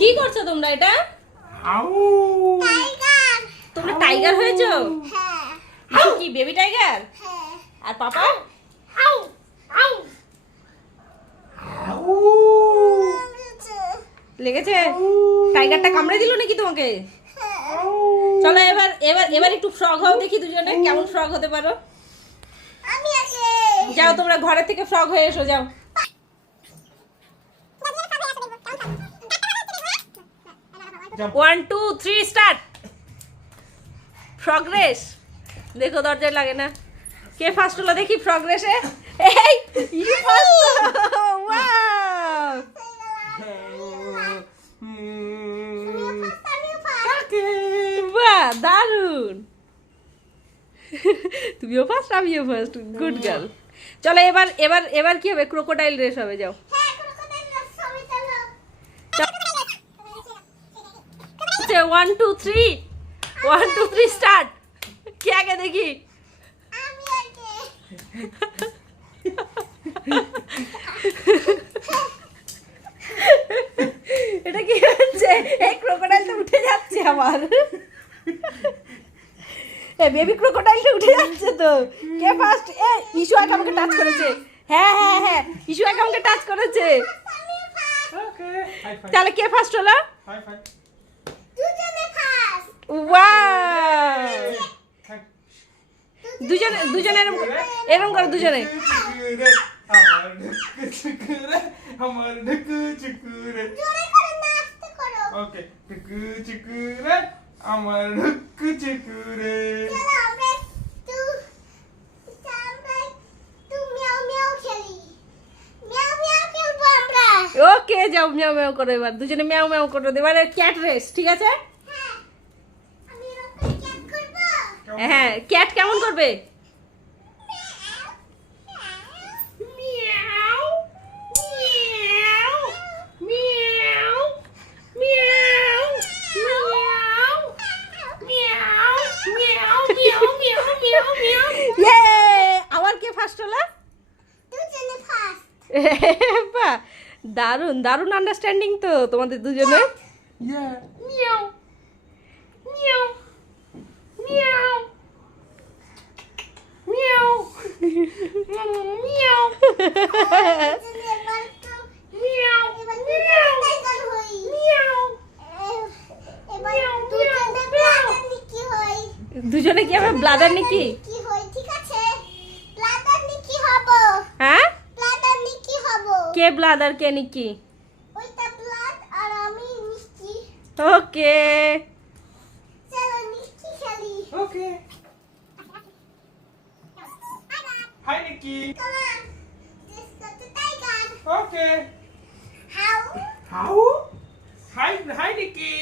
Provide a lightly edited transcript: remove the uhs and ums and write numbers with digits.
কি করছো তোমরা এটা? টাইগার। তোমরা টাইগার হয়েছো? হ্যাঁ। কি বেবি টাইগার? হ্যাঁ। আর পাপা? লেগেছে? টাইগারটা কামড়ে দিল নাকি তোমাকে? চলো এবার এবার এবার একটু ফ্রগ হও দেখি দুজনে কেমন ফ্রগ হতে পারো। আমি আছি। যাও তোমরা ঘরের থেকে ফ্রগ হয়ে এসো যাও। 1 2 3 স্টার্ট। প্রগ্রেস দেখো দরজায় লাগে না। কে ফার্স্ট হলো দেখি প্রগ্রেসে। এই ইউ ফার্স্ট। ওয়াও বাহ দারুন। তুমিও ফার্স্ট আমিও ফার্স্ট। Good girl. চলো এবার এবার এবার কি হবে? ক্রোকোডাইল রেস হবে যাও। 1 2 3 1 2 3 স্টার্ট। কে আগে দেখি? এটা কি হচ্ছে? এই ক্রোকোডাইলটা উঠে যাচ্ছে আমার। এই বেবি ক্রোকোডাইলটা উঠে যাচ্ছে তো। কে ফার্স্ট? এ ইশু আগে আমাকে টাচ করেছে। হ্যাঁ হ্যাঁ হ্যাঁ ইশু আগে আমাকে টাচ করেছে। তাহলে কে ফার্স্ট হলো? ওয়াও দুজনে দুজনে এরকম করো দুজনে। আমার ঢুকু চুকুরে ওকে ঢুকু চুকুরে আমার ঢুকু চুকুরে ওকে যাও মিয়াও মিয়াও করো এবার দুজনে মিয়াও মিয়াও করো এবারে ক্যাট রেস ঠিক আছে? হ্যাঁ ক্যাট কেমন করবে? আবার কে ফার্স্ট হলো? বাহ দারুন দারুন আন্ডারস্ট্যান্ডিং তো তোমাদের দুজনে। দুজনে কি হবে? ব্লাদার নাকি? হ্যাঁ কে ব্লাদার কে Nicky? Okay okay hi Nicky okay how hi hi Nikki